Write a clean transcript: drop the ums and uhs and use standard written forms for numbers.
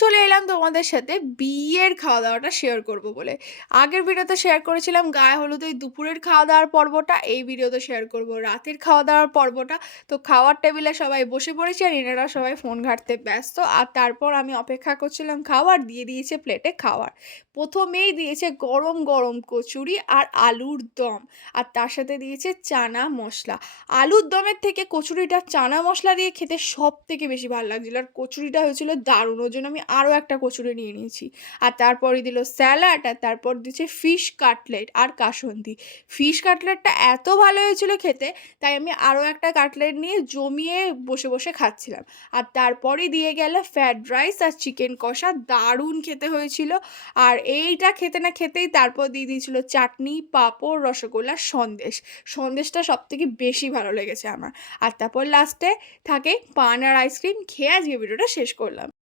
চলে এলাম তোমাদের সাথে বিয়ের খাওয়া দাওয়াটা শেয়ার করব বলে। আগের ভিডিওতে শেয়ার করেছিলাম গায়ে হলুদ ওই দুপুরের খাওয়া দাওয়ার পর্বটা, এই ভিডিওতে শেয়ার করব রাতের খাওয়া দাওয়ার পর্বটা। তো খাওয়ার টেবিলে সবাই বসে পড়েছে আর এনারা সবাই ফোন ঘাঁটতে ব্যস্ত, আর তারপর আমি অপেক্ষা করছিলাম খাওয়ার, দিয়ে দিয়েছে প্লেটে খাওয়ার। প্রথমেই দিয়েছে গরম গরম কচুরি আর আলুর দম, আর তার সাথে দিয়েছে চানা মশলা। আলুর দমের থেকে কচুরিটা চানা মশলা দিয়ে খেতে সব থেকে বেশি ভালো লাগছিল, আর কচুরিটা হয়েছিল দারুণ, ওর জন্য আমি আরও একটা কচুরি নিয়ে নিয়েছি। আর তারপরে দিল স্যালাড, আর তারপর দিচ্ছে ফিশ কাটলেট আর কাসন্দি। ফিশ কাটলেটটা এত ভালো হয়েছিল খেতে, তাই আমি আরও একটা কাটলেট নিয়ে জমিয়ে বসে বসে খাচ্ছিলাম। আর তারপরে দিয়ে গেল ফ্রায়েড রাইস আর চিকেন কষা, দারুণ খেতে হয়েছিল। আর এইটা খেতে না খেতেই তারপর দিয়ে দিয়েছিল চাটনি, পাঁপড়, রসগোল্লা, সন্দেশ। সন্দেশটা সব থেকে বেশি ভালো লেগেছে আমার। আর তারপর লাস্টে থাকে পান আর আইসক্রিম। খেয়ে আজকে ভিডিওটা শেষ করলাম।